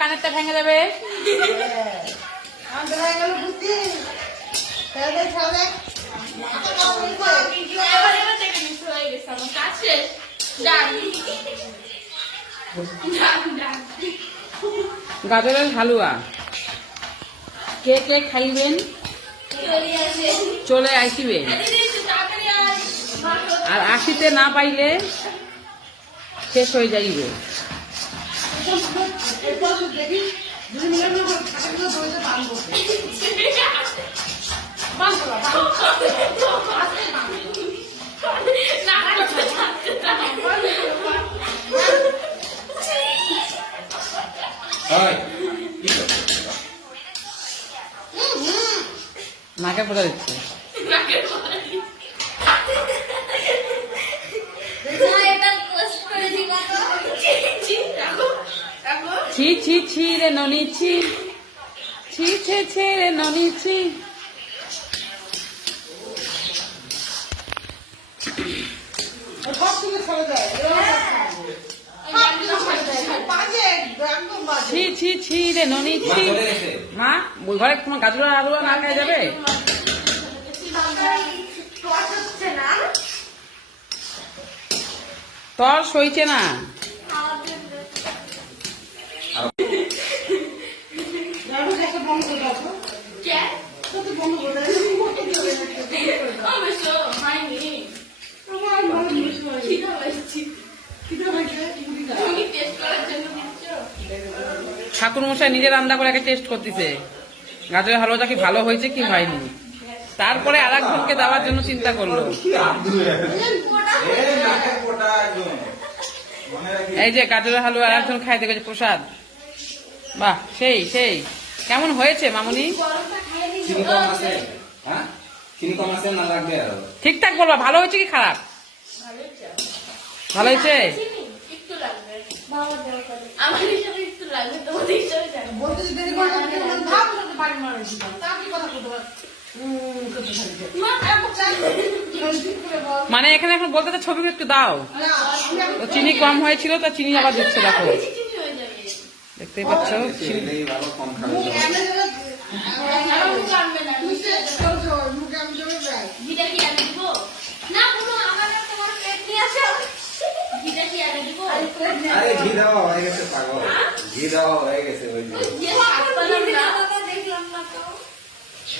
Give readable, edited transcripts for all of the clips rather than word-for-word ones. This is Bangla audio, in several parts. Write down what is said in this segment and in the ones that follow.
কানেরটা ভেঙে দেবে। গাজরের হালুয়া কে কে খাইবেন চলে আসিবেন, আর আসিতে না পাইলে শেষ হয়ে যাইবে। নাকে পোড়া দিচ্ছে। ছি ছি ছি রে ননি ছি, ছি ছে ছে রে ননি ছি। ছি ছি ছি রে ননি ছি। মা ওই ঘরে তোমার গাজর আলুয়া না খাই যাবে? তোর সইছে না। ঠাকুর মশাই নিজে রান্না করে আগে টেস্ট করতেছে গাজরের হালুয়াটা কি ভালো হয়েছে কি হয়নি, তারপরে আর একজনকে দেওয়ার জন্য চিন্তা করলো। এই যে গাজরের হালুয়া আর একজন খাই দেখেছে প্রসাদ। বাহ সেই সেই। কেমন হয়েছে মামুনি? ঠিকঠাক বলবা, ভালো হয়েছে কি খারাপ? ভালো হয়েছে। মানে এখানে এখন বলতে ছবি একটু দাও। চিনি কম হয়েছিল তা চিনি আবার দিচ্ছে, দেখো দেখতেই পাচ্ছ।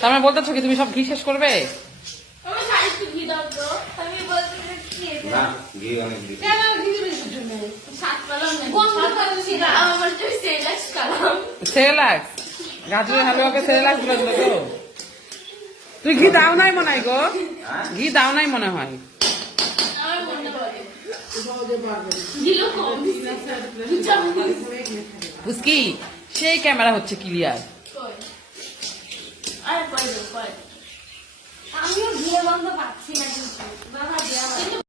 তার মানে বলতেছো কি তুমি সব ঘি শেষ করবে? সেরেলাক্স, গাজরের হালুয়াকে সেরেলাক্স বলে দিল তো। তুই ঘি দাও নাই মনে হয় গো, ঘি দাও নাই মনে হয়। বুঝকি সেই ক্যামেরা হচ্ছে ক্লিয়ার। আমিও ঘিয়ে বন্ধ পাচ্ছি না কিন্তু